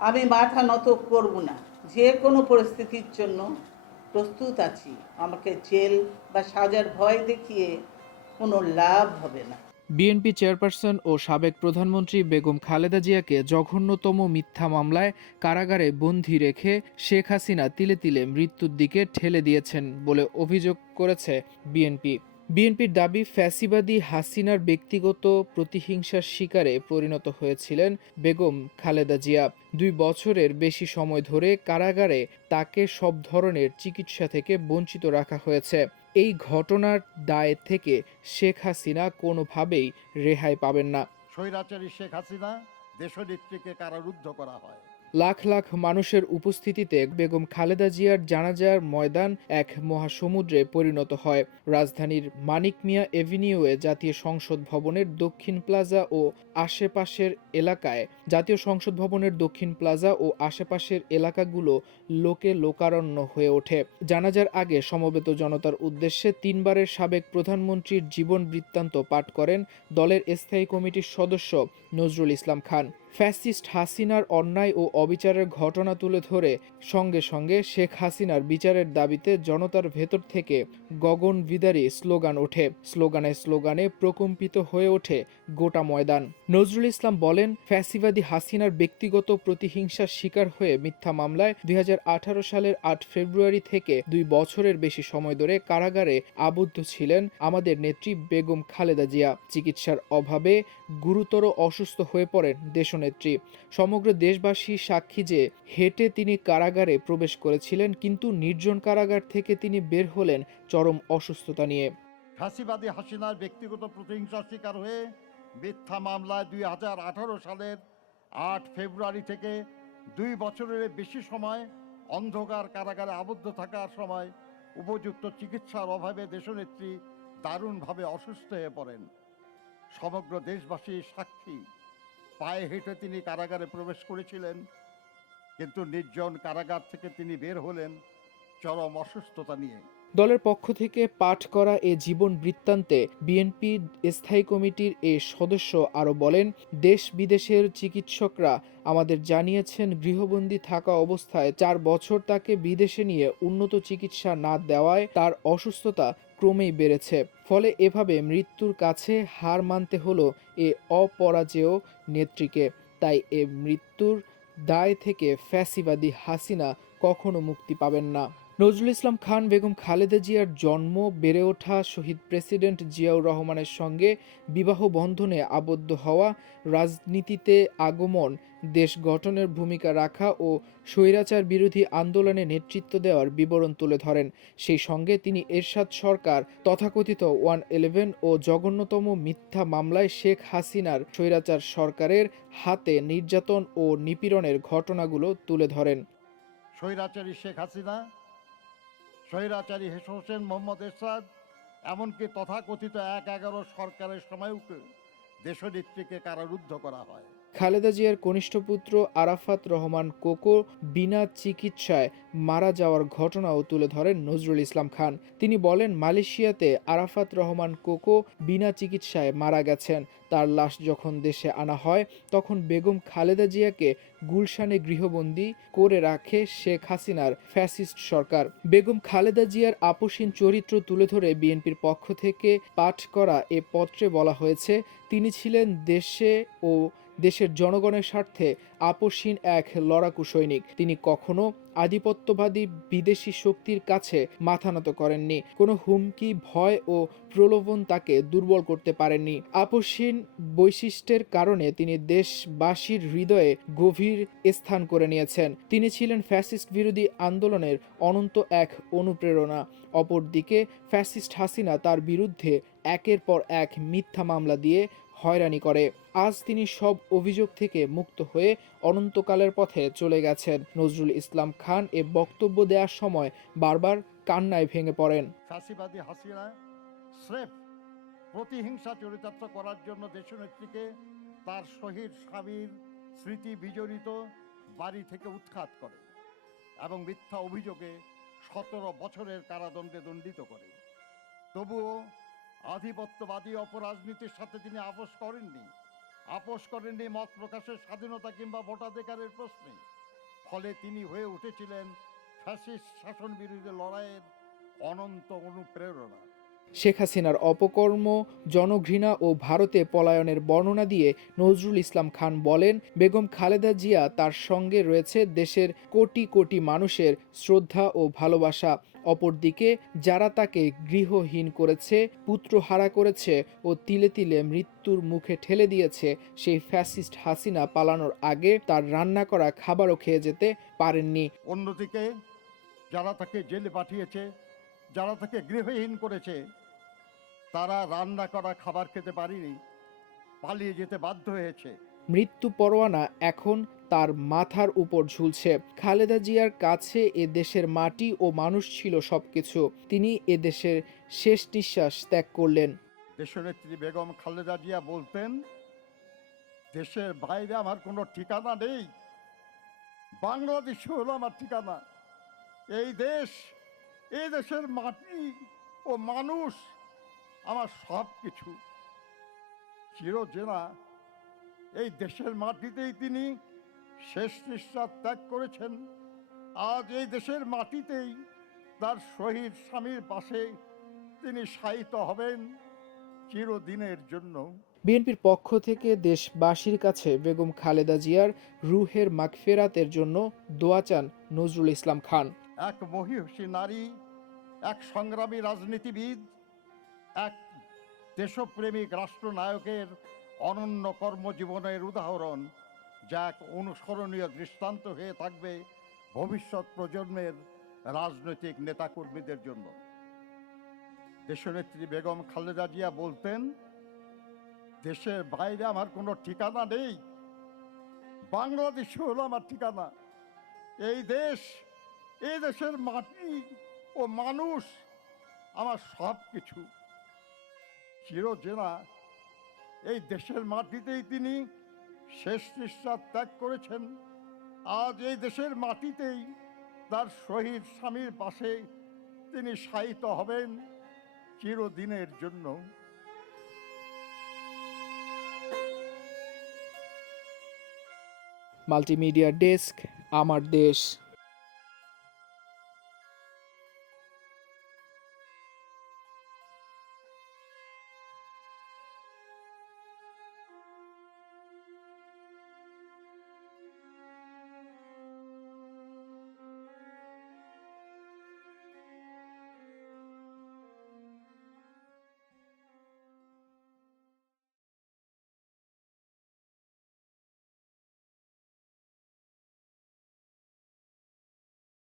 আমি মাথা নত করব না, যে কোনো পরিস্থিতির জন্য প্রস্তুত আছি। আমাকে জেল বা সাজার ভয় দেখিয়ে কোনো লাভ হবে না। বিএনপি চেয়ারপারসন ও সাবেক প্রধানমন্ত্রী বেগম খালেদা জিয়াকে জঘন্যতম মিথ্যা মামলায় কারাগারে বন্দী রেখে শেখ হাসিনা তিলে তিলে মৃত্যুর দিকে ঠেলে দিয়েছেন বলে অভিযোগ করেছে বিএনপি। বিএনপির দাবি, ফ্যাসিবাদী হাসিনার ব্যক্তিগত প্রতিহিংসার শিকারে পরিণত হয়েছিলেন বেগম খালেদা জিয়া। ২ বছরের বেশি সময় ধরে কারাগারে তাকে সব ধরনের চিকিৎসা থেকে বঞ্চিত রাখা হয়েছে। এই ঘটনার দায় থেকে শেখ হাসিনা কোনোভাবেই রেহাই পাবেন না। স্বৈরাচারী শেখ হাসিনা দেশনেত্রীকে কারারুদ্ধ করা হয়। লাখ লাখ মানুষের উপস্থিতিতে বেগম খালেদা জিয়ার জানাজার ময়দান এক মহাসমুদ্রে পরিণত হয়। রাজধানীর মানিক মিয়া এভিনিউয়ে জাতীয় সংসদ ভবনের দক্ষিণ প্লাজা ও আশেপাশের এলাকাগুলো লোকে লোকারণ্য হয়ে ওঠে। জানাজার আগে সমবেত জনতার উদ্দেশ্যে ৩ বারের সাবেক প্রধানমন্ত্রীর জীবন বৃত্তান্ত পাঠ করেন দলের স্থায়ী কমিটির সদস্য নজরুল ইসলাম খান। ফ্যাসিস্ট হাসিনার অন্যায় ও অবিচারের ঘটনা তুলে ধরে সঙ্গে সঙ্গে শেখ হাসিনার বিচারের দাবিতে জনতার ভেতর থেকে গগনবিদারী স্লোগান ওঠে। স্লোগানে স্লোগানে প্রকম্পিত হয়ে ওঠে গোটা ময়দান। নজরুল ইসলাম বলেন, ফ্যাসিবাদী হাসিনার ব্যক্তিগত প্রতিহিংসার শিকার হয়ে মিথ্যা মামলায় ২০১৮ সালের ৮ ফেব্রুয়ারি থেকে ২ বছরের বেশি সময় ধরে কারাগারে আবদ্ধ ছিলেন আমাদের নেত্রী বেগম খালেদা জিয়া। চিকিৎসার অভাবে গুরুতর অসুস্থ হয়ে পড়েন দেশনেত্রী। সমগ্র দেশবাসী সাক্ষী যে হেঁটে তিনি কারাগারে প্রবেশ করেছিলেন, কিন্তু নির্জন কারাগার থেকে তিনি বের হলেন চরম অসুস্থতা নিয়ে। ফ্যাসিবাদী হাসিনার ব্যক্তিগত প্রতিহিংসার শিকার হয়ে মিথ্যা মামলায় ২০১৮ সালের ৮ ফেব্রুয়ারি থেকে ২ বছরের বেশি সময় অন্ধকার কারাগারে আবদ্ধ থাকার সময় উপযুক্ত চিকিৎসার অভাবে দেশনেত্রী দারুণভাবে অসুস্থ হয়ে পড়েন। সমগ্র দেশবাসী সাক্ষী, পায়ে হেঁটে তিনি কারাগারে প্রবেশ করেছিলেন, কিন্তু নির্জন কারাগার থেকে তিনি বের হলেন চরম অসুস্থতা নিয়ে। দলের পক্ষ থেকে পাঠ করা এ জীবন বৃত্তান্তে বিএনপি স্থায়ী কমিটির এ সদস্য আরও বলেন, দেশ বিদেশের চিকিৎসকরা আমাদের জানিয়েছেন, গৃহবন্দী থাকা অবস্থায় ৪ বছর তাকে বিদেশে নিয়ে উন্নত চিকিৎসা না দেওয়ায় তার অসুস্থতা ক্রমেই বেড়েছে। ফলে এভাবে মৃত্যুর কাছে হার মানতে হলো এ অপরাজেয় নেত্রীকে। তাই এ মৃত্যুর দায় থেকে ফ্যাসিবাদী হাসিনা কখনো মুক্তি পাবেন না। নজরুল ইসলাম খান, বেগম খালেদা জিয়ার জন্ম, বেড়ে ওঠা, শহীদ প্রেসিডেন্ট জিয়াউর রহমানের সঙ্গে বিবাহ বন্ধনে আবদ্ধ হওয়া, রাজনীতিতে আগমন, দেশ গঠনের ভূমিকা রাখা ও স্বৈরাচার বিরোধী আন্দোলনে নেতৃত্ব দেওয়ার বিবরণ তুলে ধরেন। সেই সঙ্গে তিনি এরশাদ সরকার, তথাকথিত 111 ও জঘন্যতম মিথ্যা মামলায় শেখ হাসিনার স্বৈরাচার সরকারের হাতে নির্যাতন ও নিপীড়নের ঘটনাগুলো তুলে ধরেন। স্বৈরাচারী শেখ হাসিনা, স্বৈরাচারী হোসেন মোহাম্মদ এরশাদ, এমনকি তথাকথিত ১/১১ সরকারের সময়ও দেশনেত্রীকে কারারুদ্ধ করা হয়। খালেদা জিয়ার কনিষ্ঠ পুত্র আরাফাত রহমান কোকো বিনা চিকিৎসায় মারা যাওয়ার ঘটনাও তুলে ধরেন নজরুল ইসলাম খান। তিনি বলেন, মালয়েশিয়াতে আরাফাত রহমান কোকো বিনা চিকিৎসায় মারা গেছেন। তার লাশ যখন দেশে আনা হয়, তখন বেগম খালেদা জিয়াকে গুলশানে গৃহবন্দী করে রাখে শেখ হাসিনার ফ্যাসিস্ট সরকার। বেগম খালেদা জিয়ার আপোষহীন চরিত্র তুলে ধরে বিএনপির পক্ষ থেকে পাঠ করা এ পত্রে বলা হয়েছে, তিনি ছিলেন দেশে ও দেশের জনগণের স্বার্থে আপোষহীন এক লড়াকু সৈনিক। তিনি কখনো আধিপত্যবাদী বিদেশি শক্তির কাছে মাথা নত করেননি। কোনো হুমকি, ভয় ও প্রলোভন তাকে দুর্বল করতে পারেননি। আপোষহীন বৈশিষ্ট্যের কারণে তিনি দেশবাসীর হৃদয়ে গভীর স্থান করে নিয়েছেন। তিনি ছিলেন ফ্যাসিস্ট বিরোধী আন্দোলনের অনন্ত এক অনুপ্রেরণা। অপরদিকে ফ্যাসিস্ট হাসিনা তার বিরুদ্ধে একের পর এক মিথ্যা মামলা দিয়ে হয়রানি করে। আজ তিনি সব অভিযোগ থেকে মুক্ত হয়ে অনন্তকালের পথে চলে গেছেন। নজরুল ইসলাম খান এ বক্তব্য দেওয়ার সময় বারবার কান্নায় ভেঙে পড়েন। ফ্যাসিবাদী হাসিনা স্রেফ প্রতিহিংসা চরিতার্থ করার জন্য দেশনেত্রীকে তার শহীদ স্বামীর স্মৃতি বিজড়িত বাড়ি থেকে উৎখাত করে এবং মিথ্যা অভিযোগে ১৭ বছরের কারাদণ্ডে দণ্ডিত করে। তবুও আধিপত্যবাদী অপরাজনীতির সাথে তিনি আপোষ করেননি। আপোষ করেননি মত প্রকাশের স্বাধীনতা কিংবা ভোটাধিকারের প্রশ্নে। ফলে তিনি হয়ে উঠেছিলেন ফ্যাসিস্ট শাসন বিরোধী লড়াইয়ের অনন্ত অনুপ্রেরণা। শেখ হাসিনার অপকর্ম, জনঘৃণা ও ভারতে পলায়নের বর্ণনা দিয়ে নজরুল ইসলাম খান বলেন, বেগম খালেদা জিয়া তার সঙ্গে রয়েছে দেশের কোটি কোটি মানুষের শ্রদ্ধা ও ভালোবাসা। অপরদিকে যারা তাকে গৃহহীন করেছে, পুত্রহারা করেছে ও তিলে তিলে মৃত্যুর মুখে ঠেলে দিয়েছে, সেই ফ্যাসিস্ট হাসিনা পালানোর আগে তার রান্না করা খাবারও খেয়ে যেতে পারেননি। অন্যদিকে যারা তাকে জেলে পাঠিয়েছে, যারা তাকে গৃহহীন করেছে, তারা রান্না করা খাবার খেতে পারেনি, পালিয়ে যেতে বাধ্য হয়েছে। মৃত্যু পরোয়ানা এখন তার মাথার উপর ঝুলছে। খালেদা জিয়ার কাছে এ দেশের মাটি ও মানুষ ছিল সবকিছু। তিনি এ দেশের শেষ নিঃশ্বাস ত্যাগ করলেন। দেশনেত্রী বেগম খালেদা জিয়া বলতেন, দেশের বাইরে আমার কোনো ঠিকানা নেই, বাংলাদেশ হলো আমার ঠিকানা। এই দেশ, এই দেশের মাটি ও মানুষ আমার সব কিছু। চিরচেনা এই দেশের মাটিতেই তিনি শেষ নিঃশ্বাস ত্যাগ করেছেন। আজ এই দেশের মাটিতেই তার শহীদ স্বামীর পাশে তিনি শায়িত হবেন চিরদিনের জন্য। বিএনপির পক্ষ থেকে দেশবাসীর কাছে বেগম খালেদা জিয়ার রুহের মাগফিরাতের জন্য দোয়া চান নজরুল ইসলাম খান। এক মহিষী নারী, এক সংগ্রামী রাজনীতিবিদ, এক দেশপ্রেমিক রাষ্ট্রনায়কের অনন্য কর্মজীবনের উদাহরণ, যা এক অনুসরণীয় দৃষ্টান্ত হয়ে থাকবে ভবিষ্যৎ প্রজন্মের রাজনৈতিক নেতাকর্মীদের জন্য। দেশনেত্রী বেগম খালেদা জিয়া বলতেন, দেশের বাইরে আমার কোনো ঠিকানা নেই, বাংলাদেশ হলো আমার ঠিকানা। এই দেশ, এই দেশের মাটি ও মানুষ আমার সব কিছু। চিরচেনা এই দেশের মাটিতেই তিনি শেষ নিঃশ্বাস ত্যাগ করেছেন। আজ এই দেশের মাটিতেই তার শহীদ স্বামীর পাশে তিনি শায়িত হবেন চিরদিনের জন্য। মাল্টিমিডিয়া ডেস্ক, আমার দেশ।